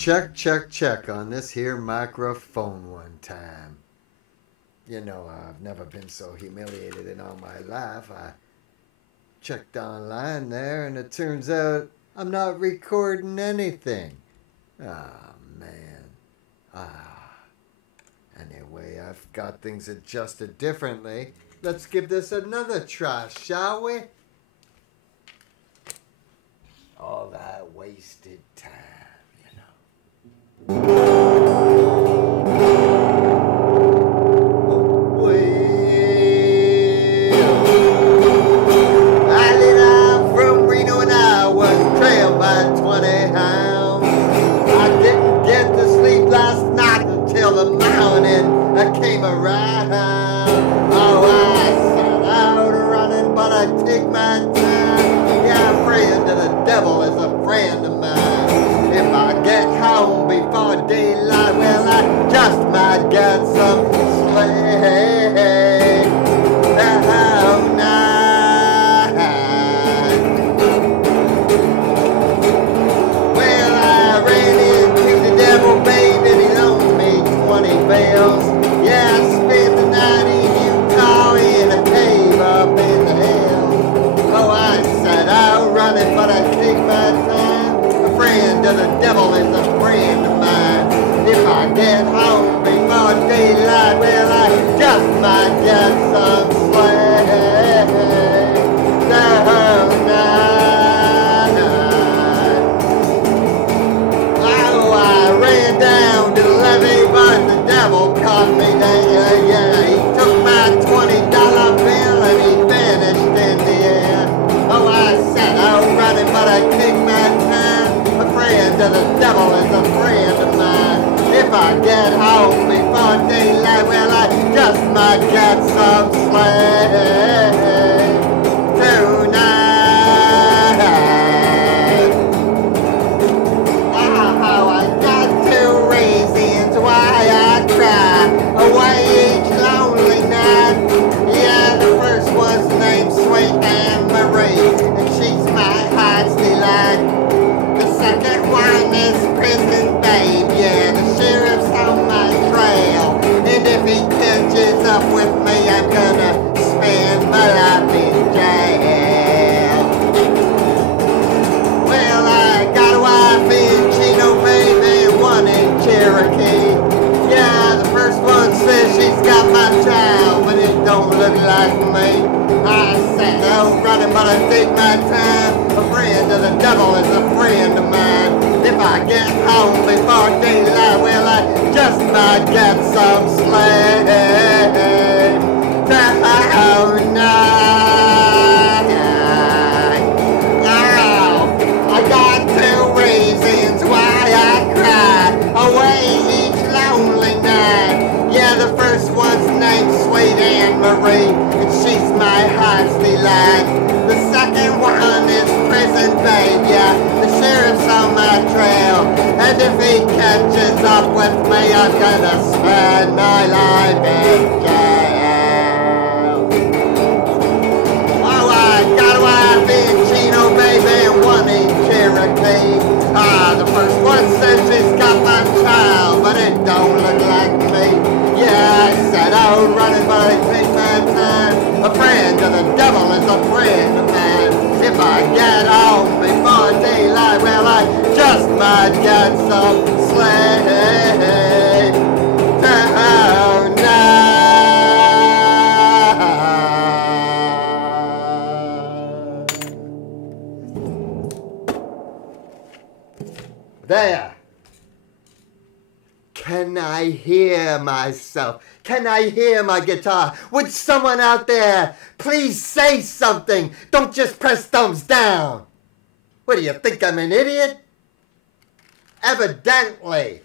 Check, check, check on this here microphone one time. You know, I've never been so humiliated in all my life. I checked online there and it turns out I'm not recording anything. Ah, man. Anyway, I've got things adjusted differently. Let's give this another try, shall we? All that wasted time, you know. I lit out from Reno and I was trailed by 20 hounds. I didn't get to sleep last night until the morning I came around. Oh, I set out running, but I take my time. Yeah, I'm praying to the devil is a friend of mine. If I get home before daylight, well, I just might get some sleep. Oh, night. Well, I ran into the devil, baby, and he loaned me 20 bells. Yeah, I spent the night in Utah in a cave up in the hills. Oh, I set out running, but I take my time. A friend of the devil is a friend of mine. If I get home before daylight, well, I just might get some sleep. No, night. Oh, I ran down to the levee, but the devil caught me there. Yeah, he took my $20 bill and he vanished in the air. Oh, I set out running, but I take my time. A friend of the devil is a friend of mine. If I get home before daylight, well, I just might get some sleep tonight. Oh, how I got two reasons why I cry away each lonely night. Yeah, the first one's named Sweet Anne Marie, and she's my heart's delight. The second one is Prison Babe, yeah, the sheriff's on my trail. And if he catches up with me, I'm gonna spend my life in jail. Well, I got a wife in Chino, baby, and one in Cherokee. Yeah, the first one says she's got my child, but it don't look like me. I set out running, but I take my time. A friend of the devil is a friend of mine. If I get home before daylight, well, I just might get some sleep. Oh, night. Oh, I got two reasons why I cry away each lonely night. Yeah, the first one's named Sweet Anne Marie, and she's my heart's delight. The second one is Prison Babe, yeah, the sheriff's on my trail. And if he catches up with me, I'm gonna spend my life in jail. Oh, I got a wife in Chino, baby, and one in Cherokee. Ah, the first one says she's got my child, but it don't look like me. Yeah, I set out running, but I take my time. A friend of the devil is a friend of mine. If I get home before daylight, well, I just might get some sleep tonight. There. Can I hear myself? Can I hear my guitar? Would someone out there please say something? Don't just press thumbs down. What do you think, I'm an idiot? Evidently.